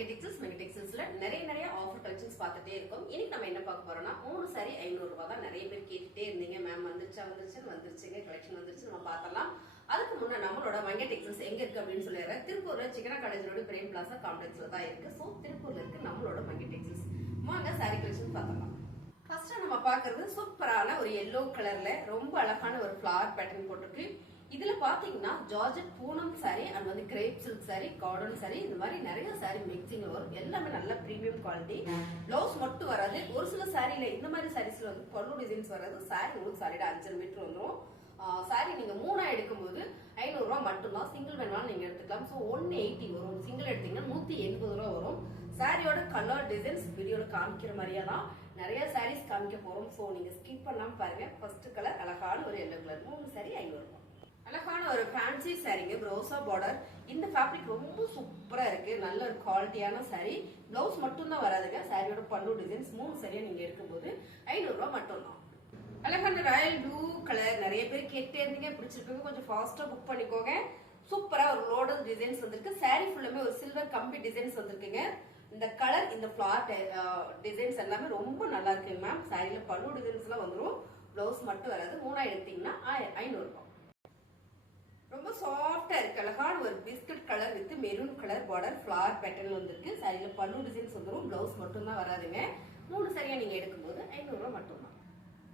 மெகடெக்ஸல்ஸ்ல நிறைய offer collections பார்த்துட்டே இருக்கும். இன்னைக்கு நம்ம என்ன பார்க்க போறோம்னா 3 சாரி 500 ரூபாய் தான். நிறைய பேர் கேட்டுட்டே இருந்தீங்க, மேம் வந்துருச்சுங்க கலெக்ஷன் வந்துருச்சு, நம்ம பார்த்தலாம். அதுக்கு முன்னாடி நம்மளோட மெகடெக்ஸல்ஸ் எங்க இருக்கு அப்படின்னு சொல்லிடுறேன். திருப்பூர்ல சிக்கனா காலேஜ் ரோடு பிரேம் பிளாசா காம்ப்ளெக்ஸ்ல தான் இருக்கு. ஸோ திருப்பூர்ல இருக்கு நம்மளோட மெகடெக்ஸல்ஸ். வாங்க சாரி கலெக்ஷன் பார்த்தலாம். ஃபர்ஸ்ட் நம்ம பாக்குறது சூப்பரான ஒரு எல்லோ கலர்ல ரொம்ப அழகான ஒரு ஃபிளவர் பேட்டர்ன் போட்டிருக்கு. இதுல பாத்தீங்கன்னா ஜார்ஜெட் பூனம் சாரி அண்ட் வந்து grape silk sorry, cotton sorry, இந்த மாதிரி நிறைய சாரி மிக்சிங் வரும். எல்லாமே நல்ல பிரீமியம் குவாலிட்டி. பிளவுஸ் மட்டும் வராது. ஒரு சில சாரில இந்த மாதிரி சாரீஸ்ல வந்து பல்லு டிசைன்ஸ் வராது. சாரி உங்களுக்கு சாரியோட 5 மீட்டர் வந்துடும். சாரி நீங்க 3 எடுக்கும்போது 500 ரூபாய் மட்டும்தான். சிங்கிள் வேணாலும் நீங்க எடுத்துக்கலாம். ஸோ 180 வரும். சிங்கிள் எடுத்தீங்கன்னா 180 ரூபாய் வரும். சாரியோட கலர் டிசைன்ஸ் வீடியோல காமிக்கிற மாதிரியா தான் நிறைய சாரீஸ் காமிக்க போறோம். ஸோ நீங்க ஸ்கிப் பண்ணாம பாருங்க. ஃபர்ஸ்ட் கலர் அழகான ஒரு எல்லோ கலர், 3 சாரி 500 ரூபாய். அழகான ஒரு ஃபேன்சி சாரிங்க, ரோசா பார்டர். இந்த ஃபேப்ரிக் ரொம்ப சூப்பரா இருக்கு. நல்ல ஒரு குவாலிட்டியான சாரி. பிளவுஸ் மட்டும் தான் வராதுங்க. சாரியோட பல்லு டிசைன்ஸ் 3 சாரியா நீங்க எடுக்கும்போது 500 ரூபாய் மட்டும் தான். அழகான ராயல் ப்ளூ கலர், நிறைய பேர் கேட்டே இருந்தீங்க, பிடிச்சிருக்கீங்க, கொஞ்சம் ஃபாஸ்டா புக் பண்ணிக்கோங்க. சூப்பரா ஒரு லோடல் டிசைன்ஸ் வந்திருக்கு. சாரி ஃபுல்லுமே ஒரு சில்வர் கம்பி டிசைன்ஸ் வந்திருக்குங்க. இந்த கலர், இந்த ஃபிளவர் டிசைன்ஸ் எல்லாமே ரொம்ப நல்லா இருக்குங்க மேம். சாரியில பல்லு டிசைன்ஸ் எல்லாம் வந்துடும். பிளவுஸ் மட்டும் வராது. 3 எடுத்தீங்கன்னா 500 ரூபாய். ரொம்ப சாஃப்டா இருக்கு. அழகான ஒரு biscuit colour with maroon colour border flower pattern வந்திருக்கு. சாரியில பல்லு டிசைன்ஸ் வந்துடும். பிளவுஸ் மட்டும் தான் வராதுங்க. 3 சாரியா நீங்க எடுக்கும்போது 500 ரூபாய் மட்டும் தான்.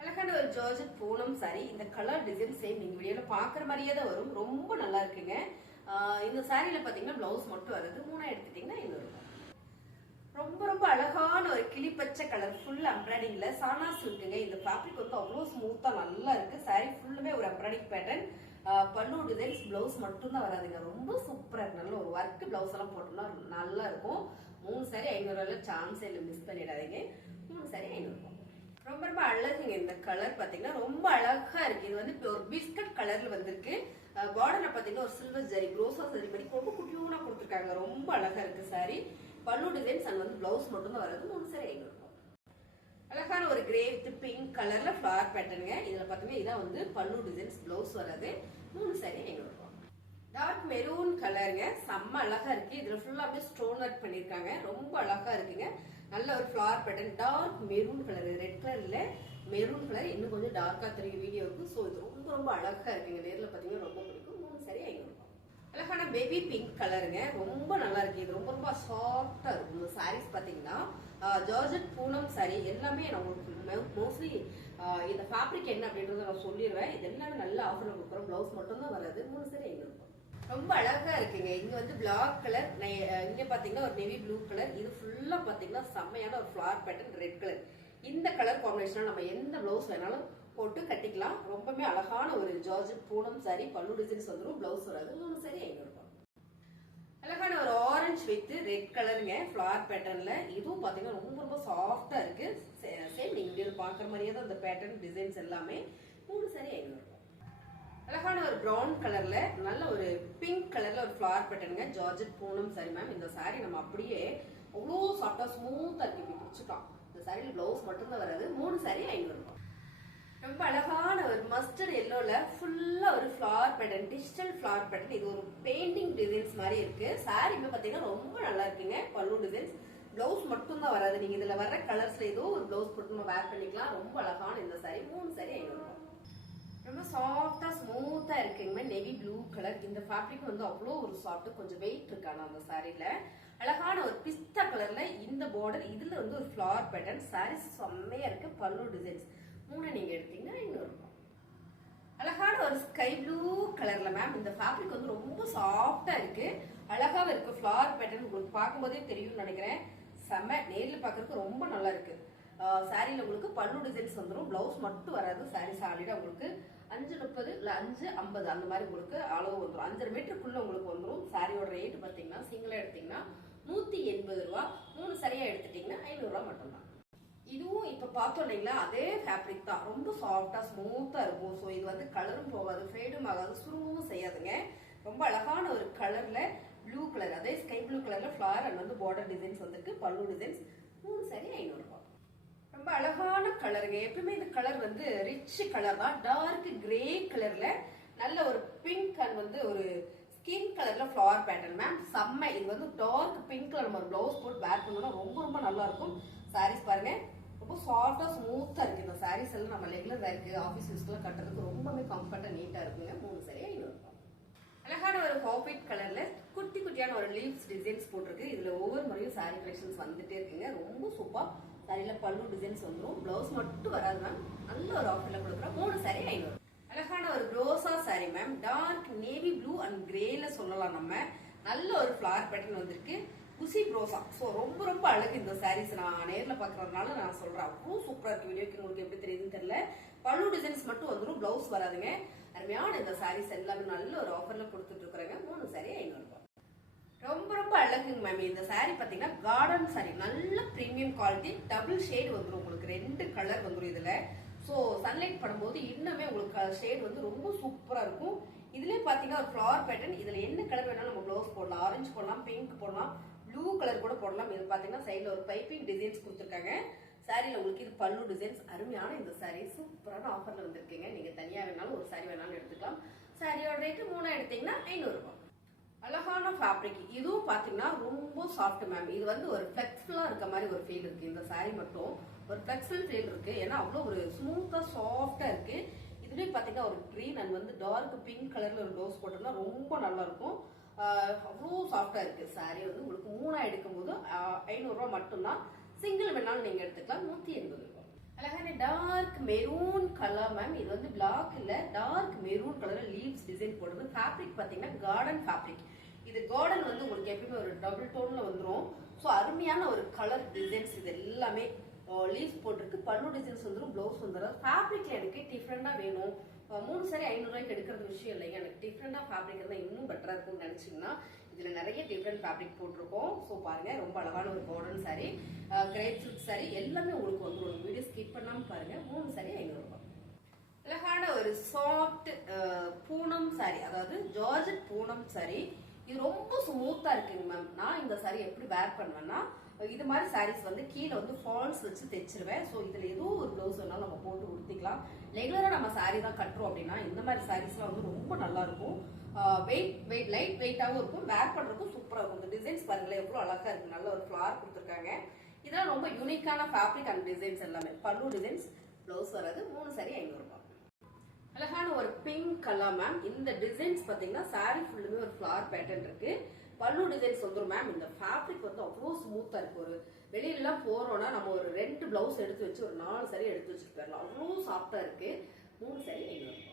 அழகான ஒரு ஜார்ஜெட் பூனம் சாரி. இந்த கலர் டிசைன் சேம் நீங்க வீடியோல பாக்குற மாதிரியே தான் வரும். ரொம்ப நல்லா இருக்குங்க. இந்த சாரியில பாத்தீங்கன்னா பிளவுஸ் மட்டும் வருது. 3 எடுத்துட்டீங்கன்னா 500 ரூபாய். ரொம்ப அழகான ஒரு கிளிப்பச்சை கலர் ஃபுல் எம்ப்ராய்டிங்ல சானா சில்க்குங்க. இந்த ஃபேப்ரிக் வந்து அவ்வளவு ஸ்மூத்தா நல்லா இருக்கு. சாரி ஃபுல்லுமே ஒரு எம்ப்ராய்டிங் பேட்டர்ன். பல்லு டிசைன்ஸ், பிளவுஸ் மட்டும் தான் வராதுங்க. ரொம்ப சூப்பரா இருக்கு. நல்ல ஒரு ஒர்க் பிளவுஸ் எல்லாம் போட்டோம்னா நல்லா இருக்கும். 3 சாரி 500 ரூபாய் சான்ஸே இல்லை, மிஸ் பண்ணிடாதீங்க. 3 சாரி 500 ரூபாய். ரொம்ப அழகுங்க. இந்த கலர் பாத்தீங்கன்னா ரொம்ப அழகா இருக்கு. இது வந்து ஒரு பிஸ்கட் கலர்ல வந்திருக்கு. பார்டர்ல பாத்தீங்கன்னா ஒரு சில்வர் ஜரி, ரோசா ஜரி மாதிரி ரொம்ப குட்டியூனா கொடுத்துருக்காங்க. ரொம்ப அழகா இருக்கு சாரி. பல்லு டிசைன்ஸ் அண்ட் வந்து பிளவுஸ் மட்டும் தான் வராது. 3 சாரி 500 ரூபாய். அழகான ஒரு கிரே வித் பிங்க் கலர்ல ஃபிளவர் பேட்டர்னுங்க. இதுல பாத்தீங்கன்னா இதான் வந்து பல்லு டிசைன்ஸ், பிளவுஸ் வராது. 3 சாரி 500 ரூபாய். டார்க் மெரூன் கலருங்க, செம்ம அழகா இருக்கு. இதுல ஃபுல்லா அப்படியே ஸ்டோன் ஒர்க் பண்ணிருக்காங்க. ரொம்ப அழகா இருக்குங்க. நல்ல ஒரு flower pattern, dark maroon colour, red கலர்ல மெரூன் கலர் இன்னும் கொஞ்சம் டார்க்கா தெரியும் வீடியோவுக்கு. ஸோ இது ரொம்ப அழகா இருக்குங்க. நேர்ல பாத்தீங்கன்னா ரொம்ப பிடிக்கும். 3 சாரி 500 ரூபாய். அழகான பேபி பிங்க் கலருங்க, ரொம்ப நல்லா இருக்கு. இது ரொம்ப சாஃப்டா இருக்கும். இந்த சாரீஸ் பாத்தீங்கன்னா ஜார்ஜெட் பூனம் சாரி எல்லாமே நான் மோஸ்ட்லி இந்த ஃபேப்ரிக் என்ன அப்படின்றத நான் சொல்லிடுவேன். இது எல்லாமே நல்ல ஆஃபர்ல கொடுக்குறோம். பிளவுஸ் மட்டும் தான் வராது. 3 சாரி 500 ரூபாய். ரொம்ப அழகா இருக்குங்க. இங்க வந்து பிளாக் கலர், இங்க பாத்தீங்கன்னா ஒரு நேவி ப்ளூ கலர். இது ஃபுல்லா பாத்தீங்கன்னா செம்மையான ஒரு ஃபிளவர் பேட்டர்ன், ரெட் கலர். இந்த கலர் காம்பினேஷன் நம்ம எந்த பிளவுஸ் வேணாலும் போட்டு கட்டிக்கலாம். ரொம்பவே அழகான ஒரு ஜார்ஜெட் பூனம் சாரி. பல்லு டிசைன்ஸ் வந்துடும். பிளவுஸ் வராது. 3 சாரி 500 ரூபாய். அழகான ஒரு ஆரஞ்சு வித் ரெட் கலருங்க, ஃபிளவர் பேட்டர்ன்ல. இதுவும் பாத்தீங்கன்னா ரொம்ப சாஃப்டா இருக்கு. சேம் நீங்க வீடியோ பாக்குற மாதிரியே தான் இந்த பேட்டர்ன் டிசைன்ஸ் எல்லாமே. 3 சாரி 500 ரூபாய். அழகான ஒரு பிரவுன் கலர்ல நல்ல ஒரு பிங்க் கலர்ல ஒரு ஃபிளவர் பேட்டர்னுங்க, ஜார்ஜெட் பூனம் சாரி மேம். இந்த சாரி நம்ம அப்படியே அவ்வளோ சாஃப்டா ஸ்மூத்தா இருக்கு, பிடிச்சிக்கலாம். இந்த சாரியில பிளவுஸ் மட்டும் தான் வராது. 3 சாரி 500 ரூபாய். ரொம்ப அழகான ஒரு மஸ்டர்ட் எல்லோல ஃபுல்லா ஒரு flower pattern, digital flower pattern. இது ஒரு பெயிண்டிங் டிசைன்ஸ் மாதிரி இருக்கு. சாரியுமே பாத்தீங்கன்னா ரொம்ப நல்லா இருக்குங்க. பல்லு டிசைன்ஸ், பிளவுஸ் மட்டும் தான் வராது. நீங்க இதுல வர்ற கலர்ஸ்ல ஏதோ ஒரு பிளவுஸ் போட்டு நம்ம வேர் பண்ணிக்கலாம். ரொம்ப அழகான இந்த சாரி. 3 சாரி 500 ரூபாய். ரொம்ப சாஃப்டா ஸ்மூத்தா இருக்குங்க. Navy blue colour. இந்த ஃபேப்ரிக் வந்து அவ்வளோ ஒரு சாஃப்ட், கொஞ்சம் வெயிட் இருக்கான அந்த சாரியில. அழகான ஒரு பிஸ்தா கலர்ல இந்த பார்டர், இதுல வந்து ஒரு ஃபிளவர் பேட்டர்ன். சாரி செம்மையா இருக்கு. பல்லு டிசைன்ஸ் 3 நீங்க எடுத்தீங்கன்னா 500 ரூபாய். அழகான ஒரு ஸ்கை ப்ளூ கலர்ல மேம். இந்த ஃபேப்ரிக் வந்து ரொம்ப சாஃப்டா இருக்கு. அழகாக இருக்கு. ஃபிளவர் பேட்டர்ன் உங்களுக்கு பார்க்கும்போதே தெரியும்னு நினைக்கிறேன். செம்ம, நேர்ல பாக்குறதுக்கு ரொம்ப நல்லா இருக்கு. சாரியில உங்களுக்கு பல்லு டிசைன்ஸ் வந்துடும். பிளவுஸ் மட்டும் வராது. சாரி சாலிடா உங்களுக்கு 530 இல்ல 550 அந்த மாதிரி உங்களுக்கு அளவு வந்துடும். 5.5 மீட்டருக்குள்ள உங்களுக்கு வந்துடும். சாரியோட ரேட் பாத்தீங்கன்னா சிங்கிளா எடுத்தீங்கன்னா 180 ரூபாய். 3 சரியா எடுத்துட்டீங்கன்னா 500 ரூபாய் மட்டும்தான். இதுவும் இப்ப பார்த்தோம் இல்லைங்களா, அதே ஃபேப்ரிக் தான். ரொம்ப சாஃப்டா ஸ்மூத்தா இருக்கும். ஸோ இது வந்து கலரும் போகாது, ஃபேடும் ஆகாது, சுருவும் செய்யாதுங்க. ரொம்ப அழகான ஒரு கலர்ல ப்ளூ கலர், அதே ஸ்கை ப்ளூ கலர்ல ஃபிளவர் அண்ட் வந்து பார்டர் டிசைன்ஸ் வந்துருக்கு. பல்லு டிசைன்ஸ். 3 சாரி 500 ரூபாய். ரொம்ப அழகான கலருங்க. எப்பவுமே இந்த கலர் வந்து ரிச் கலர் தான். டார்க் கிரே கலர்ல நல்ல ஒரு பிங்க் அண்ட் வந்து ஒரு ஸ்கின் கலர்ல ஃப்ளவர் பேட்டர்ன் மேம், செம்ம. இது வந்து டார்க் பிங்க் கலர் ஒரு பிளவுஸ் போட்டு வேர் பண்ணோம்னா ரொம்ப ரொம்ப நல்லா இருக்கும். சாரீஸ் பாருங்க, ரொம்ப சாஃப்டா ஸ்மூத்தா இருக்கு. இந்த சாரீஸ் எல்லாம் நம்ம ரெகுலர் வேர்க்கு ஆஃபீஸ் யூஸ்க்குலாம் கட்டுறதுக்கு ரொம்பவே கம்ஃபர்ட்டா நீட்டா இருக்குங்க. 3 saree 500 ரூபாய். அழகான ஒரு ஹாஃபிட் கலர்ல குட்டி குட்டியான ஒரு லீவ்ஸ் டிசைன்ஸ் போட்டிருக்கு. இதுல ஒவ்வொரு முறையும் சாரி கலெக்ஷன்ஸ் வந்துட்டே இருக்குங்க. ரொம்ப சூப்பர். சாரியில பல்லு டிசைன்ஸ் வந்துடும், பிளவுஸ் மட்டும் வராது மேம். நல்ல ஒரு ஆஃபர்ல கொடுக்குறோம். 3 saree 500. அழகான ஒரு ரோசா sari ma'am, dark navy blue and கிரேல சொல்லலாம் நம்ம. நல்ல ஒரு ஃபிளவர் பேட்டர்ன் வந்திருக்கு. குசி ரோசா. ஸோ ரொம்ப ரொம்ப அழகு இந்த சாரீஸ். நான் நேர்ல பாக்குறதுனால நான் சொல்றேன், அவ்வளோ சூப்பரா இருக்கு. வீடியோக்கு உங்களுக்கு எப்படி தெரியுதுன்னு தெரியல. பல்லு டிசைன்ஸ் மட்டும் வந்துடும், பிளவுஸ் வராதுங்க. அருமையான இந்த சாரீஸ் எல்லாமே நல்ல ஒரு ஆஃபர்ல கொடுத்துட்டு இருக்கிறாங்க. 3 saree 500 ரூபாய். ரொம்ப ரொம்ப அழகுங்க மேம். இந்த சாரி பாத்தீங்கன்னா கார்டன் சாரி, நல்ல பிரீமியம் குவாலிட்டி. டபுள் ஷேட் வந்துடும் உங்களுக்கு, 2 கலர் வந்துடும் இதுல. ஸோ சன்லைட் படும்போது இன்னுமே உங்களுக்கு ஷேட் வந்து ரொம்ப சூப்பரா இருக்கும். இதுலயே பாத்தீங்கன்னா ஒரு ஃபிளவர் பேட்டர்ன். இதுல என்ன கலர் வேணாலும் நம்ம பிளவுஸ் போடலாம். ஆரஞ்சு போடலாம், பிங்க் போடலாம், ப்ளூ கலர் கூட போடலாம். இது பாத்தீங்கன்னா சைட்ல ஒரு பைப்பிங் டிசைன்ஸ் கொடுத்துருக்காங்க. சாரியில உங்களுக்கு இது பல்லு டிசைன்ஸ். அருமையான இந்த சாரி சூப்பரான ஆஃபர்ல வந்திருக்கீங்க. நீங்க தனியா வேணாலும் ஒரு சாரி வேணாலும் எடுத்துக்கலாம். சாரியோட ரேட்டு 3 எடுத்தீங்கன்னா 500 ரூபாய். அழகான ஃபேப்ரிக். இதுவும் பாத்தீங்கன்னா ரொம்ப சாஃப்ட் மேம். இது வந்து ஒரு ஃபிளெக்சிபிளா இருக்க மாதிரி ஒரு ஃபீல் இருக்கு. இந்த சாரி மட்டும் ஒரு ஃபிளெக்சிபிள் ஃபீல் இருக்கு. ஏன்னா அவ்வளோ ஒரு ஸ்மூத்தா சாஃப்டா இருக்கு. இதுலயே பாத்தீங்கன்னா ஒரு கிரீன் அண்ட் வந்து டார்க் பிங்க் கலர்ல ஒரு ப்ளவுஸ் போட்டோம்னா ரொம்ப நல்லா இருக்கும். அவ்வளோ சாஃப்டா இருக்கு. சாரி வந்து உங்களுக்கு 3 எடுக்கும் போது 500 ரூபாய் மட்டும்தான். சிங்கிள் வேணாலும் நீங்க எடுத்துக்கலாம். 180 ரூபாய். அழகான டார்க் மெரூன் கலர் மேம். இது வந்து பிளாக் இல்ல, டார்க் மெரூன் கலர்ல லீவ்ஸ் டிசைன் போடுறது. ஃபேப்ரிக் பாத்தீங்கன்னா கார்டன் ஃபேப்ரிக். இது கார்டன் வந்து உங்களுக்கு எப்பயுமே ஒரு டபுள் டோன்ல வந்துடும். ஸோ அருமையான ஒரு கலர் டிசைன்ஸ். இது எல்லாமே லீவ்ஸ் போட்டிருக்கு. பல்லு டிசைன்ஸ் வந்துடும், பிளவுஸ் வந்துடும். ஃபேப்ரிக்ல எனக்கு டிஃப்ரெண்டா வேணும், 3 saree 500 ரூபாய்க்கு எடுக்கிறது விஷயம் இல்லைங்க. எனக்கு டிஃப்ரெண்டா ஃபேப்ரிக் இருந்தால் இன்னும் பெட்டரா இருக்கும்னு நினைச்சீங்கன்னா இதுல நிறைய டிஃப்ரெண்ட் ஃபேப்ரிக் போட்டிருக்கோம். ஸோ பாருங்க, ரொம்ப அழகான ஒரு garden sorry, grape silk sorry எல்லாமே உங்களுக்கு வந்துடும். வீடியோ ஸ்கிப் பண்ணாம பாருங்க. 3 saree 500 ரூபாய். அழகான ஒரு சாஃப்ட் பூனம் சாரி, அதாவது ஜார்ஜெட் பூனம் சாரி. இது ரொம்ப ஸ்மூத்தா இருக்குங்க மேம். நான் இந்த சாரி எப்படி வேர் பண்ணுவேன்னா, இது மாதிரி சாரீஸ் வந்து கீழே வந்து ஃபால்ஸ் வச்சு தைச்சிருவேன். ஸோ இதுல ஏதோ ஒரு ப்ளவுஸ் வேணாலும் நம்ம போட்டு உடுத்திக்கலாம். ரெகுலரா நம்ம சாரி தான் கட்டுறோம் அப்படின்னா இந்த மாதிரி சாரீஸ்லாம் வந்து ரொம்ப நல்லா இருக்கும். லைட் வெயிட்டாகவும் இருக்கும், வேர் பண்றதுக்கும் சூப்பரா இருக்கும். இந்த டிசைன்ஸ் பாருங்களேன் எவ்வளவு அழகா இருக்கு. நல்ல ஒரு ஃபிளவர் கொடுத்துருக்காங்க. இதெல்லாம் ரொம்ப யூனிக்கான ஃபேப்ரிக் அண்ட் டிசைன்ஸ் எல்லாமே. பல்லு டிசைன்ஸ், பிளவுஸ் வராது. 3 saree 500 ரூபாய். அழகான ஒரு பிங்க் கலர் மேம். இந்த டிசைன்ஸ் பாத்தீங்கன்னா சாரி ஃபுல்லுமே ஒரு ஃபிளவர் பேட்டர்ன் இருக்கு. பல்லு டிசைன்ஸ் வந்துடும் மேம். இந்த ஃபேப்ரிக் வந்து அவ்வளோ ஸ்மூத்தா இருக்கு. ஒரு வெளியில எல்லாம் போறோம்னா நம்ம ஒரு 2 பிளவுஸ் எடுத்து வச்சு ஒரு 4 saree எடுத்து வச்சுட்டு போயிடலாம். அவ்வளோ சாஃப்டா இருக்கு. 3 saree 500 ரூபாய்.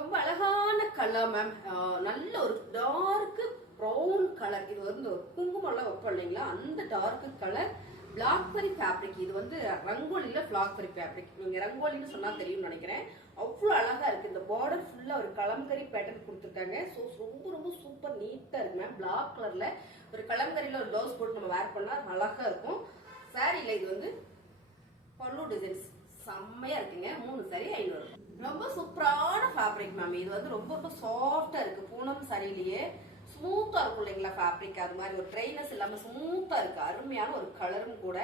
ரொம்ப அழகான கலர் மேம். நல்ல ஒரு டார்க் ப்ரௌன் கலர். இது வந்து ஒரு குங்குமம் எல்லாம் வைப்போம் இல்லைங்களா, அந்த டார்க் கலர். Blackberry fabric. இது வந்து ரங்கோலியில பிளாக்பெரி ஃபேப்ரிக். நீங்க ரங்கோலின்னு சொன்னா தெரியும்னு நினைக்கிறேன். அவ்வளவு அழகா இருக்கு. இந்த பார்டர் ஃபுல்லா ஒரு கலம்கரி பேட்டர்ன் கொடுத்துருக்காங்க. ஸோ ரொம்ப ரொம்ப சூப்பர் நீட்டா இருக்கு மேம். பிளாக் கலர்ல ஒரு கலம்கரியில ஒரு பிளவுஸ் போட்டு நம்ம வேர் பண்ணா அழகா இருக்கும். சாரியில இது வந்து பல்லு டிசைன்ஸ் செம்மையா இருக்குங்க. 3 saree 500 ரூபாய். ரொம்ப சூப்பரான ஃபேப்ரிக் மேம். இது வந்து ரொம்ப ரொம்ப சாஃப்டா இருக்கு. பூனம் சாரியிலேயே ஸ்மூத்தா இருக்கும் இல்லைங்களா ஃபேப்ரிக். அது மாதிரி ஒரு ட்ரைனஸ் இல்லாம ஸ்மூத்தா இருக்கு. அருமையான ஒரு கலரும் கூட.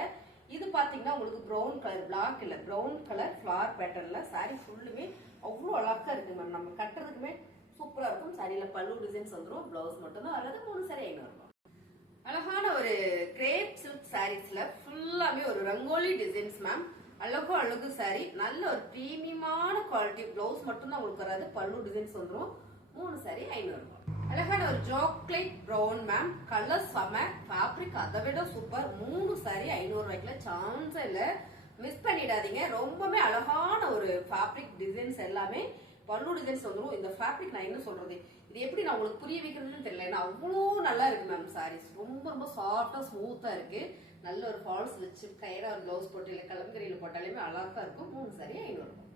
இது பாத்தீங்கன்னா உங்களுக்கு ப்ரௌன் கலர், பிளாக் இல்ல ப்ரௌன் கலர் ஃபிளவர் பேட்டர்ன்ல சாரி ஃபுல்லுமே அவ்வளவு அழகா இருக்கு மேம். நம்ம கட்டுறதுக்குமே சூப்பரா இருக்கும். சாரியில பல்லு டிசைன்ஸ் வந்துடும், பிளவுஸ் மட்டும் தான் வராது. 3 saree 500 ரூபாய். அழகான ஒரு கிரேப் சில்க் சாரீஸ்ல ஃபுல்லாமே ஒரு ரங்கோலி டிசைன்ஸ் மேம். அழகோ அழகு சாரி. நல்ல ஒரு பிரீமியமான குவாலிட்டி. பிளவுஸ் மட்டும் தான் உங்களுக்கு வராது, பல்லு டிசைன்ஸ் வந்துடும். 3 saree 500 ரூபாய். அழகான ஒரு சாக்லேட் ப்ரௌன் மேம். கலர் செம, ஃபேப்ரிக் அதை விட சூப்பர். 3 saree 500 ரூபாய்க்குல சான்ஸே இல்ல, மிஸ் பண்ணிடாதீங்க. ரொம்பவே அழகான ஒரு ஃபேப்ரிக் டிசைன்ஸ் எல்லாமே. பல்லு டிசைன்ஸ் வந்துடும். இந்த ஃபேப்ரிக் நான் என்ன சொல்றது, இது எப்படி நான் உங்களுக்கு புரிய வைக்கிறதுன்னு தெரியல. ஏன்னா அவ்வளோ நல்லா இருக்கு மேம் சாரீஸ். ரொம்ப ரொம்ப சாஃப்டா ஸ்மூத்தா இருக்கு. நல்ல ஒரு ஃபால்ஸ் வச்சு கையில ஒரு பிளவுஸ் போட்டு இல்லை கலம்கரியில போட்டாலுமே அழகா இருக்கும். 3 saree 500 ரூபாய்.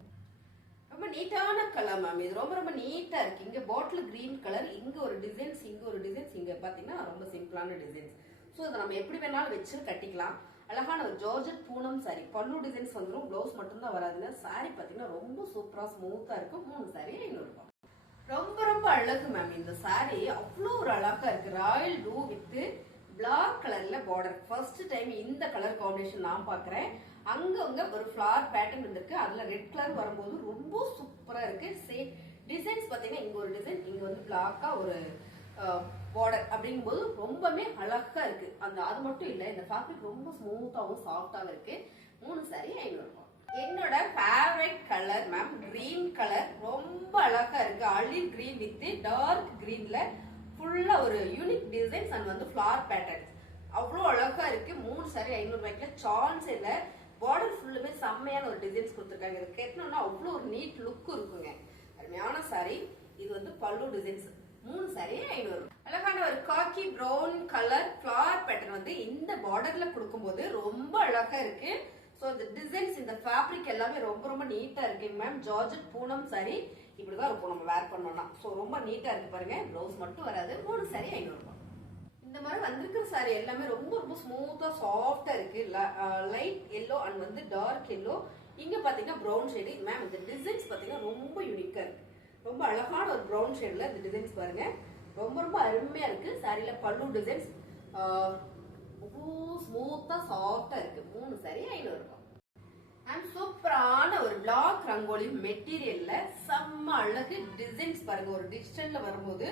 ரொம்ப நீட்டான கலர் மேம். இது ரொம்ப ரொம்ப நீட்டா இருக்கு. இங்க பாட்டில் கிரீன் கலர், இங்க ஒரு டிசைன்ஸ், இங்க ஒரு டிசைன்ஸ், இங்க பாத்தீங்கன்னா ரொம்ப சிம்பிளான டிசைன்ஸ். ஸோ இதை நம்ம எப்படி வேணாலும் வச்சு கட்டிக்கலாம். அழகான ஒரு ஜார்ஜெட் பூனம் சாரி. பல்லு டிசைன்ஸ் வந்துடும், பிளவுஸ் மட்டும் தான் வராதுங்க. சாரி பாத்தீங்கன்னா ரொம்ப சூப்பரா ஸ்மூத்தா இருக்கும். 3 saree 500 ரூபாய். ரொம்ப ரொம்ப அழகு மேம். இந்த சாரி அவ்வளோ ஒரு அழகா இருக்கு. ராயல் ப்ளூ வித் பிளாக் கலர்ல பார்டர். ஃபர்ஸ்ட் டைம் இந்த கலர் காம்பினேஷன் நான் பாக்குறேன். அங்கங்க ஒரு ஃபிளவர் பேட்டர்ன் வந்திருக்கு. அதுல ரெட் கலர் வரும்போது ரொம்ப சூப்பரா இருக்கு. சேம் டிசைன்ஸ் பாத்தீங்கன்னா இங்க ஒரு டிசைன், இங்க வந்து பிளாக்கா ஒரு பார்டர் அப்படிங்கும்போது ரொம்பவே அழகா இருக்கு. அது மட்டும் இல்ல, இந்த ஃபேப்ரிக் ரொம்ப ஸ்மூத்தாவும் சாஃப்டாவும் இருக்கு. 3 சாரி 500 ரூபாய். என்னோட favourite colour ma'am green colour, ரொம்ப அழகா இருக்கு. ஆலிவ் கிரீன் வித் டார்க் கிரீன்ல ஃபுல்லா ஒரு யூனிக் டிசைன்ஸ் அண்ட் வந்து ஃபிளவர் பேட்டர்ன்ஸ் அவ்வளோ அழகா இருக்கு. 3 சாரி 500 ரூபாய்க்கு சான்ஸ் இல்ல. பார்டர் ஃபுல்லுமே செம்மையான ஒரு டிசைன்ஸ் கொடுத்துருக்காங்க. இது கட்டணும்னா அவ்வளோ ஒரு நீட் லுக் இருக்குங்க. அருமையான சாரி. இது வந்து பல்லு டிசைன்ஸ். 3 சாரி 500. அழகான ஒரு காக்கி ப்ரௌன் கலர் ஃபிளவர் பேட்டர்ன் வந்து இந்த பார்டர்ல கொடுக்கும்போது ரொம்ப அழகா இருக்கு. ஸோ இந்த டிசைன்ஸ் இந்த ஃபேப்ரிக் எல்லாமே ரொம்ப ரொம்ப நீட்டா இருக்கு மேம். ஜார்ஜெட் பூனம் சாரி இப்படிதான் இருக்கும் நம்ம வேர் பண்ணோம்னா. ஸோ ரொம்ப நீட்டா இருக்கு பாருங்க. ப்ளவுஸ் மட்டும் வராது. 3 சாரி 500 ரூபாய். இந்த மாதிரி வந்திருக்கிற சாரி எல்லாமே ரொம்ப ரொம்ப ஸ்மூத்தா சாஃப்டா இருக்கு. லைட் எல்லோ அண்ட் வந்து டார்க் எல்லோ. இங்க பாத்தீங்கன்னா ப்ரௌன் ஷேடு. மேம் இந்த டிசைன்ஸ் பாத்தீங்கன்னா ரொம்ப யூனிக்கா இருக்கு. ரொம்ப அழகான ஒரு ப்ரௌன் ஷேட்ல இந்த டிசைன்ஸ் பாருங்க. ரொம்ப ரொம்ப அருமையா இருக்கு. சாரியில பல்லு டிசைன்ஸ் ஸ்மூத்தா சாஃப்டா இருக்கு. 3 சாரி 500 ரூபாய். அண்ட் சூப்பரான ஒரு பிளாக் ரங்கோலி மெட்டீரியல்ல செம்ம அழகு டிசைன்ஸ் பாருங்க. ஒரு டிஜிட்டல்ல வரும்போது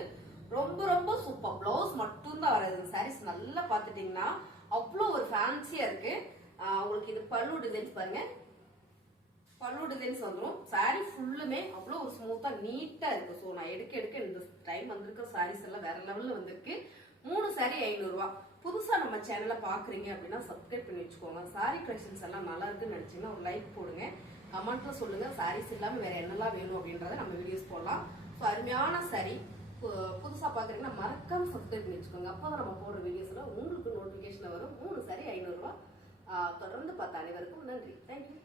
ரொம்ப ரொம்ப சூப்பர். பிளவுஸ் மட்டும் தான் வராது. சாரீஸ் நல்லா பாத்துட்டீங்கன்னா அவ்வளோ ஒரு ஃபேன்சியா இருக்கு. உங்களுக்கு இது பல்லு டிசைன்ஸ் பாருங்க. பல்லு டிசைன்ஸ் வந்துடும். சாரி ஃபுல்லுமே அவ்வளோ ஒரு ஸ்மூத்தா நீட்டா இருக்கு. ஸோ நான் எடுக்க இந்த டைம் வந்திருக்கிற சாரீஸ் எல்லாம் வேற லெவல்ல வந்திருக்கு. 3 சாரி 500 ரூபாய். புதுசா நம்ம சேனலை பாக்குறீங்க அப்படின்னா சப்ஸ்கிரைப் பண்ணி வச்சுக்கோங்க. சாரி கலெக்ஷன்ஸ் எல்லாம் நல்லா இருக்குன்னு நினைச்சீங்கன்னா ஒரு லைக் போடுங்க. கமெண்ட்ல சொல்லுங்க சாரீஸ் இல்லாம வேற என்னெல்லாம் வேணும் அப்படின்றத நம்ம வீடியோஸ் போடலாம். ஸோ அருமையான சாரி. புதுசா பாக்குறீங்கன்னா மறக்காம சப்ஸ்கிரைப் பண்ணி வச்சுக்கோங்க. அப்பதான் நம்ம போடுற வீடியோஸ்ல உங்களுக்கு நோட்டிபிகேஷன் வரும். 3 சாரி 500 ரூபாய். தொடர்ந்து பார்த்த அனைவருக்கும் நன்றி. தேங்க்யூ.